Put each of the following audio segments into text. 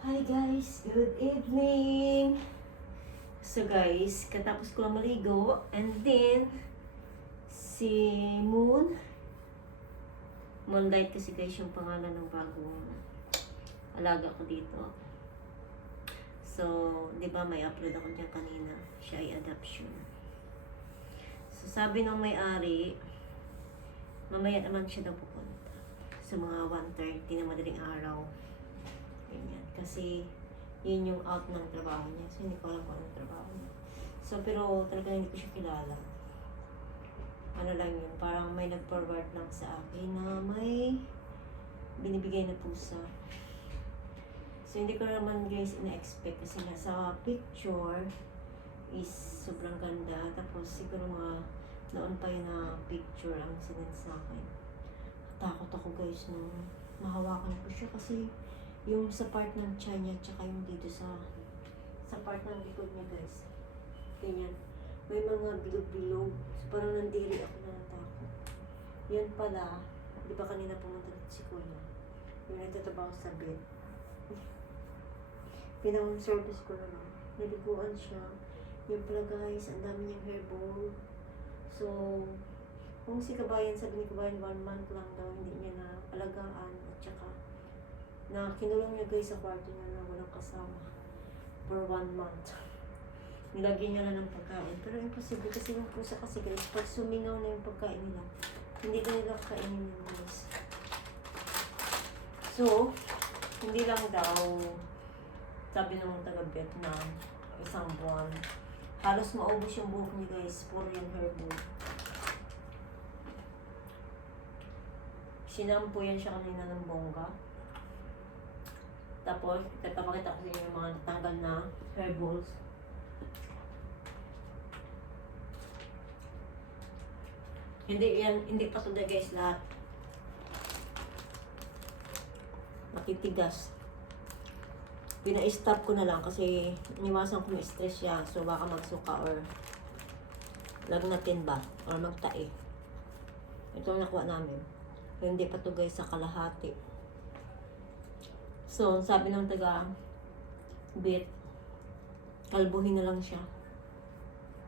Hi guys, good evening! So guys, katapos ko lang maligo and then si Moon Moonlight kasi guys yung pangalan ng bagong alaga ko dito. So, di ba may upload ako dyan kanina. Siya ay adoption. So, sabi ng may-ari, mamaya naman siya daw pupunta. Sa mga 1.30 na madaling araw. Kasi, yun yung out ng trabaho niya. So, hindi ko alam kung anong trabaho niya. So, pero talaga hindi ko siya kilala. Ano lang yun, parang may nag-forward lang sa akin na may binibigay na pusa. So, hindi ko naman guys ina-expect kasi nga sa picture is sobrang ganda. Tapos, siguro mga noon pa yun na picture ang sinend sa akin. Takot ako guys nung mahawakan ko siya kasi yung sa part ng tiyan niya tsaka yung dito sa sa part ng likod niya guys. Ganyan. May mga bilog-bilog. So, parang nandiri ako na natakot. Yan pala, di ba kanina pumunta dito si Kuya? Yung nagtatrabaho sa bed. Pinang service ko na lang. Naliguan siya. Yung pala guys, ang dami niyang hairball. So, kung si Kabayan, sabi ni Kabayan, one month lang daw, hindi niya na alagaan. At saka, na kinulong niya guys sa kwarto niya na walang kasama for one month. Nilagyan niya na ng pagkain. Pero imposible kasi yung pusa kasi guys, pag sumingaw na yung pagkain nila, hindi ka nila kainin yun guys. So, hindi lang daw, sabi ng taga-Vietnam, isang buwan, halos maubos yung buhok niya guys, puro yung hairball. Sinampo yan siya kanina ng bongga. Tapos, ipapakita ko sa inyo yung mga natanggal na hairballs. Hindi yan, hindi pa to guys lahat. Makitigas. Pina-stop ko na lang kasi iniwasan ko ma-stress siya. So baka magsuka or lagnatin ba or magtae. Ito ang nakuha namin. Hindi pa to guys sa kalahati. So, sabi ng taga bit, kalbuhin na lang siya.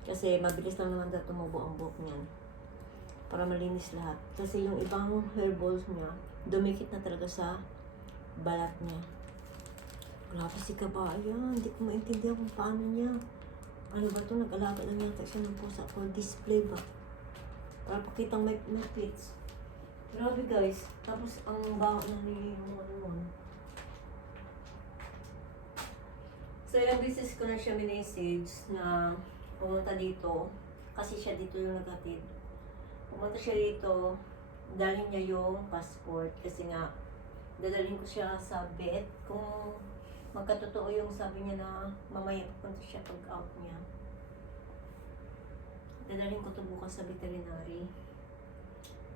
Kasi mabilis lang naman daw tumubo ang buhok niyan. Para malinis lahat. Kasi yung ibang hairballs niya, dumikit na talaga sa balat niya. Grabe si Kabayan. Hindi ko maintindihan kung paano niya. Ano ba to Nag-alaga lang yata siya ng pusa for display ba? Para pakitang may, may pits. Grabe guys. Tapos ang baho na ni yung ano. So ilang beses ko na siya minessage na pumunta dito. Kasi siya dito yung naghatid. Pumunta siya dito. Dalhin niya yung passport. Kasi nga, dadalhin ko siya sa vet. Kung magkatotoo yung sabi niya na mamaya pupunta siya pag out niya. Dadalhin ko to bukas sa veterinary.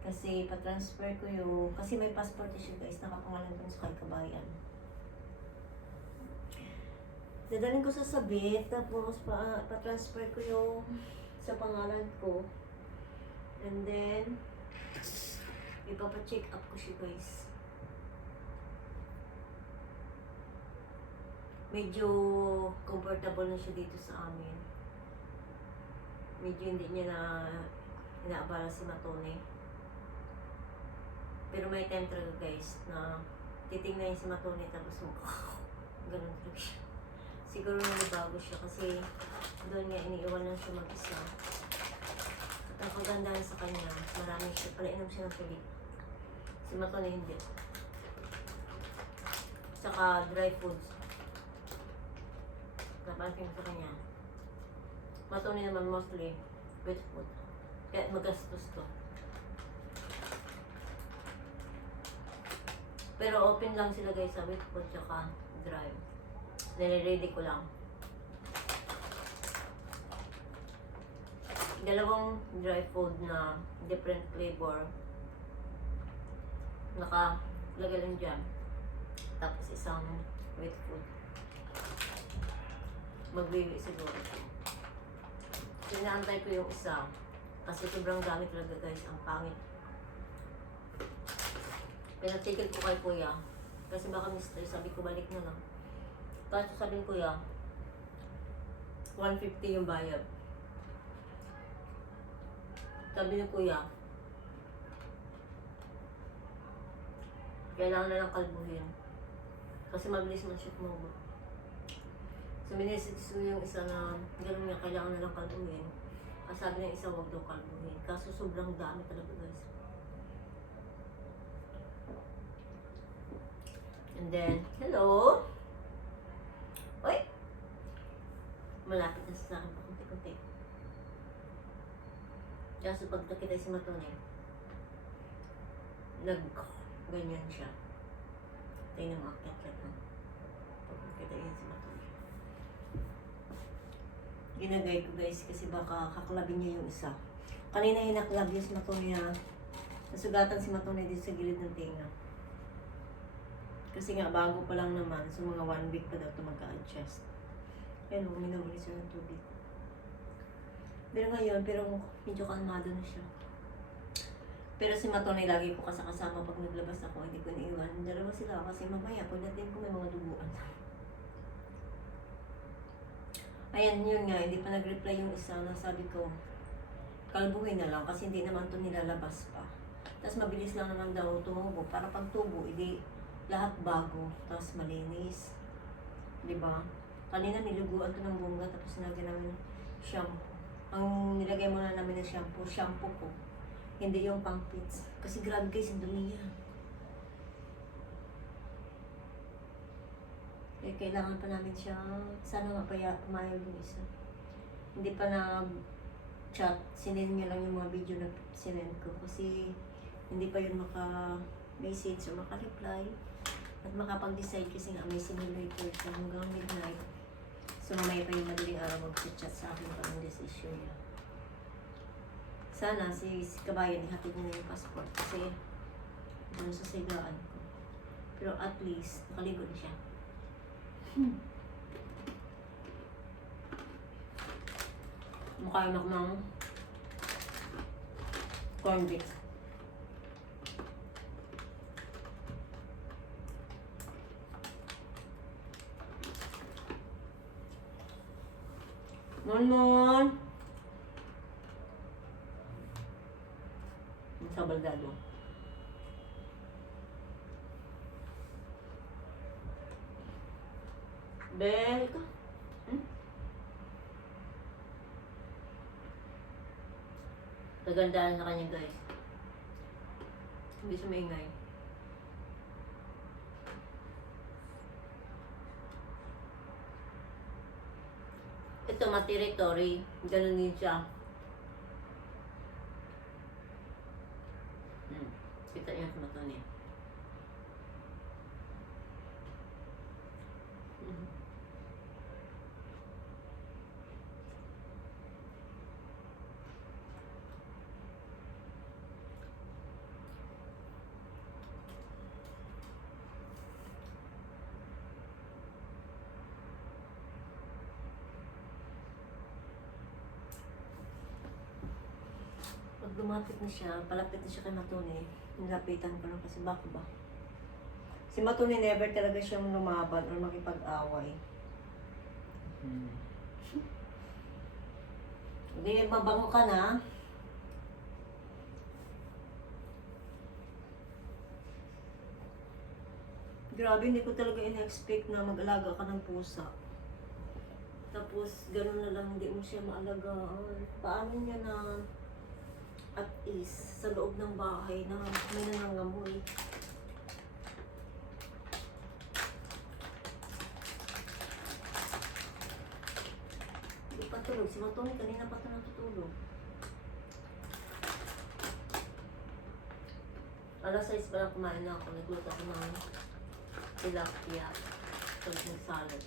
Kasi pa-transfer ko yung... Kasi may passport siya guys, nakapangalan dun sa kay kabayan. Dadalhin ko sa sabit, tapos pa, pa-transfer ko yung sa pangalan ko. And then, ipapa-check up ko siya guys. Medyo comfortable na siya dito sa amin. Medyo hindi niya na inaabala si Matone. Pero may time talaga guys na titingnan si Matone tapos ganun talaga siya. Siguro nanibago siya kasi doon nga iniiwan lang siya mag-isa. At ang kagandahan sa kanya, marami siya, palainom siya ng tubig. Si Matone hindi. Tsaka dry foods. Napansin sa kanya. Matone naman mostly wet food. Kaya magastos to. Pero open lang sila guys sa wet food tsaka dry. Nire-ready ko lang. Dalawang dry food na different flavor. Nakalagay lang dyan. Tapos isang wet food. Magbibi siguro. So, inaantay ko yung isa. Kasi sobrang dami talaga guys. Ang pangit. Pinatigil ko kay kuya. Kasi baka mistress, sabi ko balik na lang. Kaso sabi ko ya, 150 yung bayad. Sabi ni kuya, kailangan na lang kalbuhin. Kasi mabilis man siya tumubo. So, minesit ko yung isa na gano'n nga, kailangan na lang kalbuhin. Ang sabi ng isa, huwag daw kalbuhin. Kaso sobrang dami talaga guys. And then, hello? Uy! Malapit na sa akin pa kunti-kunti. Kaso pag nakita si Matone, nag ganyan siya. Na mga kat no? Pag nakita yan si Matone. Ginagay ko guys kasi baka kaklabin niya yung isa. Kanina hinaklab yung si Matone na nasugatan si Matone dito sa gilid ng tenga. Kasi nga, bago pa lang naman. So, mga one week pa daw ito magka-adjust. Ayun, uminom ulit siya ng tubig. Pero ngayon, pero medyo kalmado na siya. Pero si Matone, lagi ko kasakasama pag naglabas ako, hindi ko iniiwan. Dalawa sila kasi mamaya, pagdating ko may mga duguan. Ayan, yun nga, hindi pa nag-reply yung isa na sabi ko, kalbuhin na lang kasi hindi naman to nilalabas pa. Tapos mabilis lang naman daw tumubo. Para pag tubo, hindi lahat bago, tapos malinis. Di ba? Kanina niluguan to ng bongga, tapos nilagyan namin shampoo. Ang nilagay muna namin ng shampoo, shampoo ko. Hindi yung pang pits. Kasi grabe guys, ang dumi niya. Eh, kailangan pa namin siya, sana mapaya, pumayag yung isa. Hindi pa na chat, sinend niya lang yung mga video na sinend ko. Kasi hindi pa yun maka-message o maka-reply. At makapag-decide kasi nga may simulator siya hanggang midnight. So mamaya pa yung madaling araw mag-chat sa akin pa ng decision niya. Sana si, si Kabayan ihatid niya na yung passport kasi doon sa sigaan ko. Pero at least, nakaligo na siya. Mukha yung ng corned beef. Mon Mon! Sa baldado. Bel ka. Hmm? Kagandaan na kanya guys. Hindi siya maingay. Ito, ma-territory. Ganun din siya. Hmm. Kita niyo sa mata niya. Hmm. Pag lumapit na siya, palapit na siya kay Matone, nilapitan ko lang kasi bako ba? Si Matone never talaga siyang lumaban or makipag-away. Hmm. Hindi, mabango ka na. Grabe, hindi ko talaga in-expect na mag-alaga ka ng pusa. Tapos, gano'n na lang, hindi mo siya maalagaan. Paano niya na at ease sa loob ng bahay na may nangangamoy? Hindi pa tulog. Si Matoni kanina pa ito natutulog. Alas 6 pa lang kumain na ako. Nagluto ako ng tilapia. Tulog ng salad.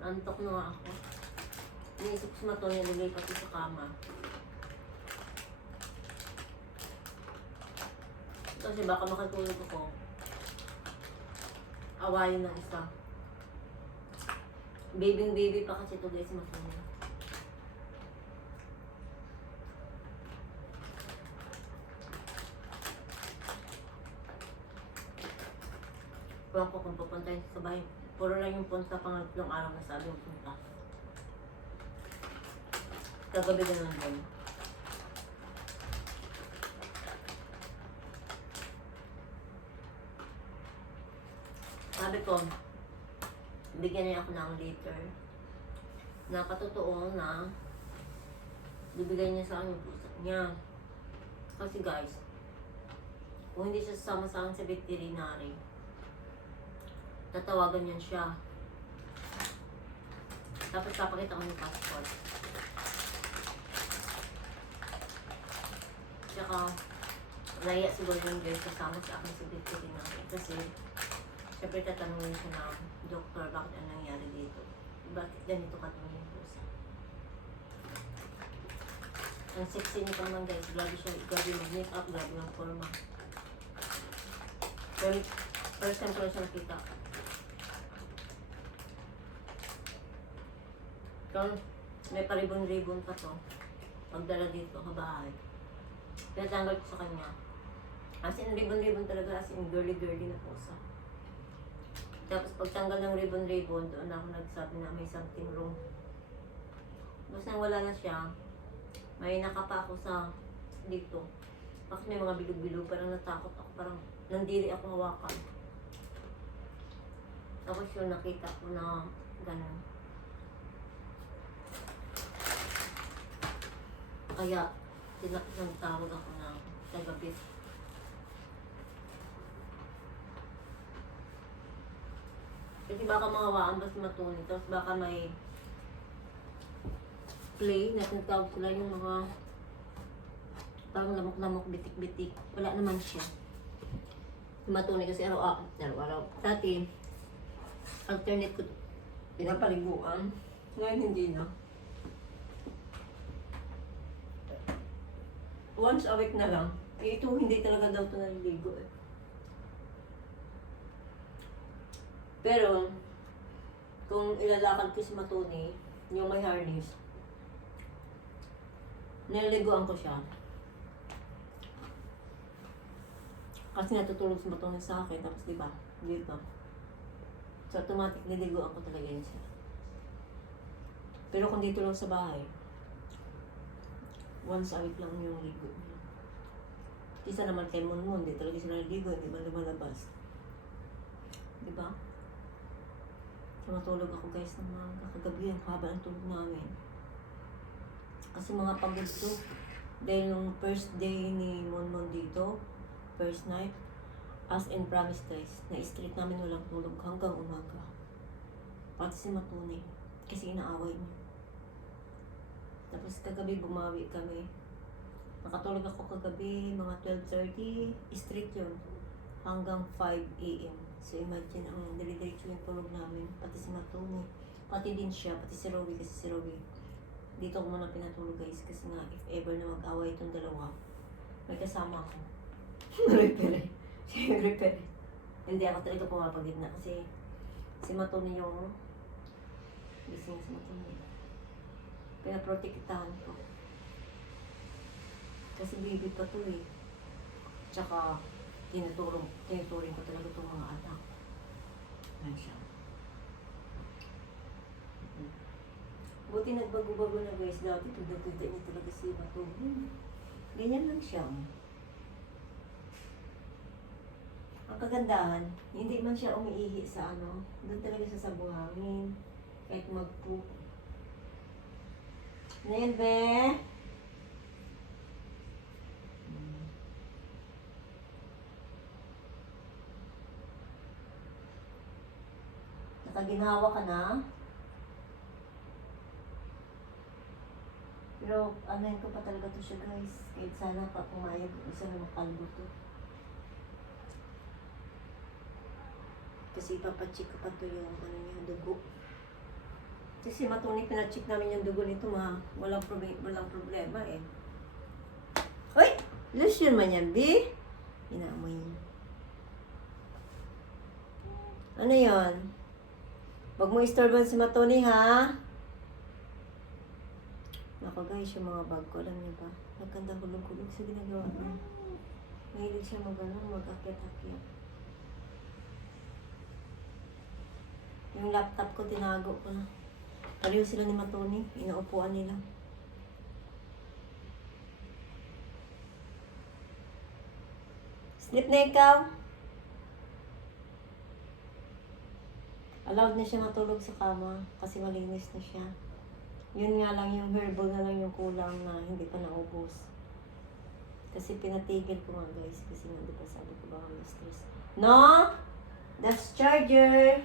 Nantok na ako. Iniisip ko si Matoni nilipat ko sa kama. Kasi baka makatulog ako. Awayin ng isa. Baby baby pa kasi ito guys, matanda. Ewan ko kung pupunta yun sa bahay. Puro lang yung punta pangatlong araw na sabi yung punta. Kagabi ganun din. Sabi ko, bigyan niya ako ng liter. Na katotoo na bibigay niya sa akin yung pusa niya. Kasi guys, kung hindi siya sasama sa akin sa veterinary, tatawagan niyan siya. Tapos papakita ko yung passport. Tsaka, naya siguro yung guys kasama sa akin sa veterinary. Kasi, syempre tatanungin siya ng doktor bakit ano nangyari dito. Bakit ganito ka yung pusa. Ang sexy nito naman guys, grabe siya, grabe mag-make up, grabe ang forma. Pero, first time ko lang siya nakita. Kung may paribon-ribon pa to, pagdala dito sa pinatanggal ko sa kanya. As in, ribbon-ribbon talaga, as in, girly-girly na pusa. Tapos pagtanggal ng ribbon-ribbon, doon ako nagsabi na may something wrong. Basta wala na siya, may nakapa ako sa dito. Bakit may mga bilog-bilog, parang natakot ako, parang nandiri ako hawakan. Tapos yun, nakita ko na gano'n. Kaya, tinak nagtawag ako ng tagabit. Kasi baka mawawaan ba si Matuni, tapos baka may play, na tinatawag ko lang yung mga parang lamok-lamok, bitik-bitik. Wala naman siya. Si Matuni kasi araw-araw, araw-araw. Dati, alternate ko pinapaliguan. Ngayon hindi na. Once a week na lang. Eh, ito hindi talaga daw ito naliligo eh. Pero, kung ilalakad ko si Matuni, yung may harness, nililiguan ko siya. Kasi natutulog si Matuni sa akin, tapos di ba, dito. So, automatic niliguan ko talaga yun siya. Pero kung dito lang sa bahay, once a week lang yung ligo niya. Isa naman kay Monmon, di talaga sila naligo, hindi ba lumalabas. Di ba? Tumatulog ako guys ng mga kakagabi ang haba ng tulog namin. Kasi mga pagod to. Dahil nung first day ni Monmon dito, first night, as in promise guys, na-street namin walang tulog hanggang umaga. Pati si Matunay. Kasi inaaway niya. Tapos kagabi bumawi kami. Nakatulog ako kagabi, mga 12.30, street yun. Hanggang 5 a.m. So imagine, ang dali-diretso yung tulog namin. Pati si Matuni. Pati din siya, pati si Rowie, kasi si Rowie. Dito ko muna pinatulog guys, kasi nga if ever na mag-away itong dalawa, may kasama ako. Repere. Repere. Hindi ako talaga pumapagitna kasi si Matuni yung gising si Matuni pinaprotektahan ko. Kasi baby pa to eh. Tsaka, tinutulong, tinuturing ko talaga itong mga anak. Ayan siya. Buti nagbago-bago na guys. Dati tuda-tuda niya talaga si Mato. Hmm. Ganyan lang siya. Ang kagandahan, hindi man siya umiihi sa ano. Doon talaga siya sa buhangin. Kahit mag-poop. Nail, be? Nakaginawa ka na? Pero yun ko pa talaga to siya guys. Kahit sana pa pumayag isa na makalbo to. Kasi ipapacheck ko pa to yung ano niya, dugo. Kasi matuni pinacheck namin yung dugo nito, ma. Walang, proble- walang problema eh. Hoy! Lotion man yan, B. Inaamoy niya. Ano yon? Huwag mo istorban si Matoni, ha? Ako guys, yung mga bag ko, alam niyo ba? Nagkanda hulog-hulog sa ginagawa niya. Mahilig siya mag ano, mag-akyat-akyat. Yung laptop ko, tinago ko na. Pareho sila ni Matoni. Inaupuan nila. Sleep na ikaw. Allowed na siya matulog sa kama kasi malinis na siya. Yun nga lang yung herbal na lang yung kulang na hindi pa naubos. Kasi pinatigil ko nga guys kasi nga di ba sabi ko baka may stress. No! That's charger!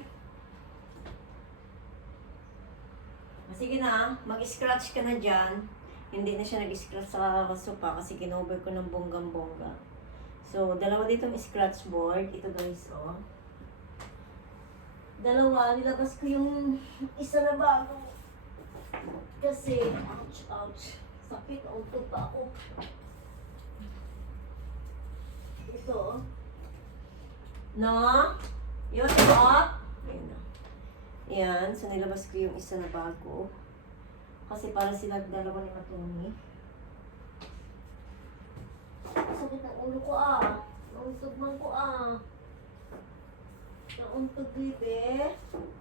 Ah, Sige na, mag-scratch ka na dyan. Hindi na siya nag-scratch sa sopa kasi kinover ko ng bonggang-bongga. So, dalawa dito ang scratch board. Ito guys, oh. Dalawa, nilabas ko yung isa na bago. Kasi, ouch, ouch. Sakit, untog pa ako. Ito, oh. No? Yun, up. Ayun na. Yan, so nilabas ko yung isa na bago. Kasi para sila dalawa ni Matumi. Sakit ng ulo ko ah. Nauntog man ko ah. Nauntog, bebe.